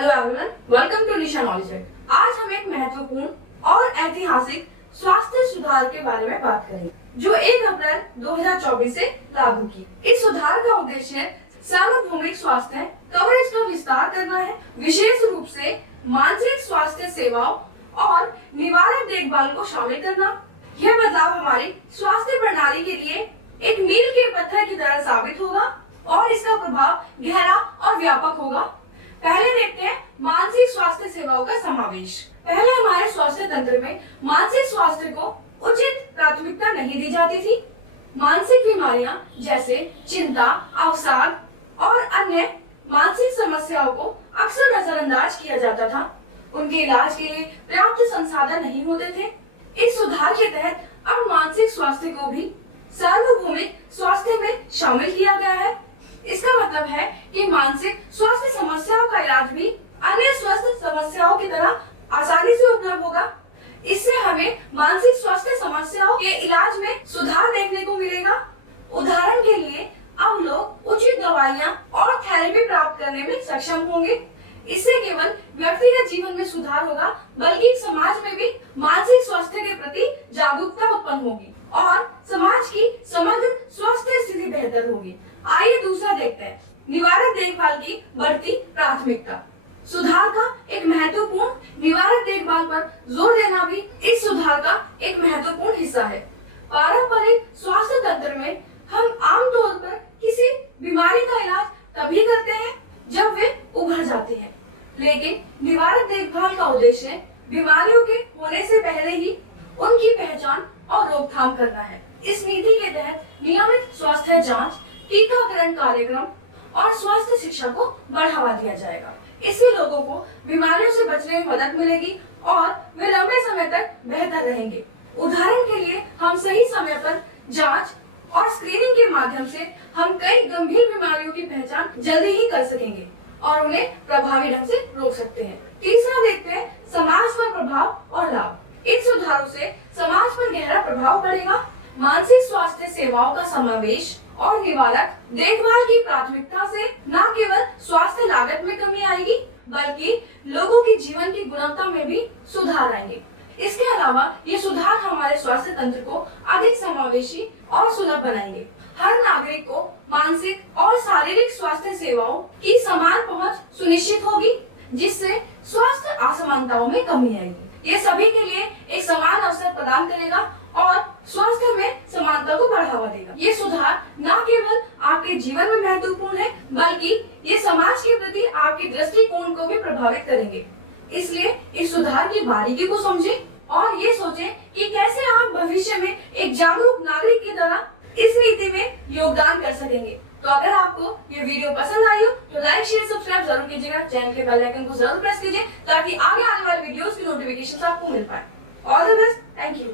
Hello everyone, welcome to Nisha knowledge. आज हम एक महत्वपूर्ण और ऐतिहासिक स्वास्थ्य सुधार के बारे में बात करेंगे जो 1 अप्रैल 2024 से लागू की। इस सुधार का उद्देश्य सार्वभौमिक स्वास्थ्य कवरेज का विस्तार करना है, विशेष रूप से मानसिक स्वास्थ्य सेवाओं और निवारक देखभाल को शामिल करना। यह बदलाव हमारी स्वास्थ्य प्रणाली के लिए एक मील के पत्थर की तरह साबित होगा और इसका प्रभाव गहरा और व्यापक होगा। पहले देखते हैं मानसिक स्वास्थ्य सेवाओं का समावेश। पहले हमारे स्वास्थ्य तंत्र में मानसिक स्वास्थ्य को उचित प्राथमिकता नहीं दी जाती थी। मानसिक बीमारियां जैसे चिंता, अवसाद और अन्य मानसिक समस्याओं को अक्सर नजरअंदाज किया जाता था। उनके इलाज के लिए पर्याप्त संसाधन नहीं होते थे। इस सुधार के तहत अब मानसिक स्वास्थ्य को भी सार्वभौमिक स्वास्थ्य में शामिल किया गया है। इसका मतलब है कि मानसिक स्वास्थ्य समस्याओं का इलाज भी अन्य स्वास्थ्य समस्याओं की तरह आसानी से उपलब्ध होगा। इससे हमें मानसिक स्वास्थ्य समस्याओं के इलाज में सुधार देखने को मिलेगा। उदाहरण के लिए अब लोग उचित दवाइयां और थेरेपी प्राप्त करने में सक्षम होंगे। इससे केवल व्यक्तिगत जीवन में सुधार होगा, बल्कि समाज में भी मानसिक स्वास्थ्य के प्रति जागरूकता उत्पन्न होगी और समाज की समग्र स्वास्थ्य स्थिति बेहतर होगी। आइए दूसरा देखते हैं, निवारक देखभाल की बढ़ती प्राथमिकता। सुधार का एक महत्वपूर्ण निवारक देखभाल पर जोर देना भी इस सुधार का एक महत्वपूर्ण हिस्सा है। पारंपरिक स्वास्थ्य तंत्र में हम आमतौर पर किसी बीमारी का इलाज तभी करते हैं जब वे उभर जाती है, लेकिन निवारक देखभाल का उद्देश्य बीमारियों के होने से पहले ही उनकी पहचान और रोकथाम करना है। इस नीति के तहत नियमित स्वास्थ्य जांच, टीकाकरण कार्यक्रम और स्वास्थ्य शिक्षा को बढ़ावा दिया जाएगा। इससे लोगों को बीमारियों से बचने में मदद मिलेगी और वे लंबे समय तक बेहतर रहेंगे। उदाहरण के लिए हम सही समय पर जांच और स्क्रीनिंग के माध्यम से हम कई गंभीर बीमारियों की पहचान जल्दी ही कर सकेंगे और उन्हें प्रभावी ढंग से रोक सकते हैं। तीसरा देखते हैं समाज पर प्रभाव और लाभ। इन सुधारों से समाज पर गहरा प्रभाव पड़ेगा। मानसिक स्वास्थ्य सेवाओं का समावेश और निवारक देखभाल की प्राथमिकता से न केवल स्वास्थ्य लागत में कमी आएगी, बल्कि लोगों की जीवन की गुणवत्ता में भी सुधार आएंगे। इसके अलावा ये सुधार हमारे स्वास्थ्य तंत्र को अधिक समावेशी और सुलभ बनाएंगे। हर नागरिक को मानसिक और शारीरिक स्वास्थ्य सेवाओं की समान पहुंच सुनिश्चित होगी, जिससे स्वास्थ्य असमानताओं में कमी आएगी। ये सभी के लिए एक समान अवसर प्रदान करेगा और स्वास्थ्य में समानता को बढ़ावा देगा। ये सुधार न केवल आपके जीवन में महत्वपूर्ण है, बल्कि ये समाज के प्रति आपके दृष्टिकोण को भी प्रभावित करेंगे। इसलिए इस सुधार की बारीकी को समझें और ये सोचें कि कैसे आप भविष्य में एक जागरूक नागरिक की तरह इस नीति में योगदान कर सकेंगे। तो अगर आपको ये वीडियो पसंद आई हो तो लाइक, शेयर, सब्सक्राइब जरूर कीजिएगा। चैनल के बेल आइकन को जरूर प्रेस कीजिए ताकि आगे आने वाले वीडियोस की नोटिफिकेशन आपको मिल पाए। All the best, thank you.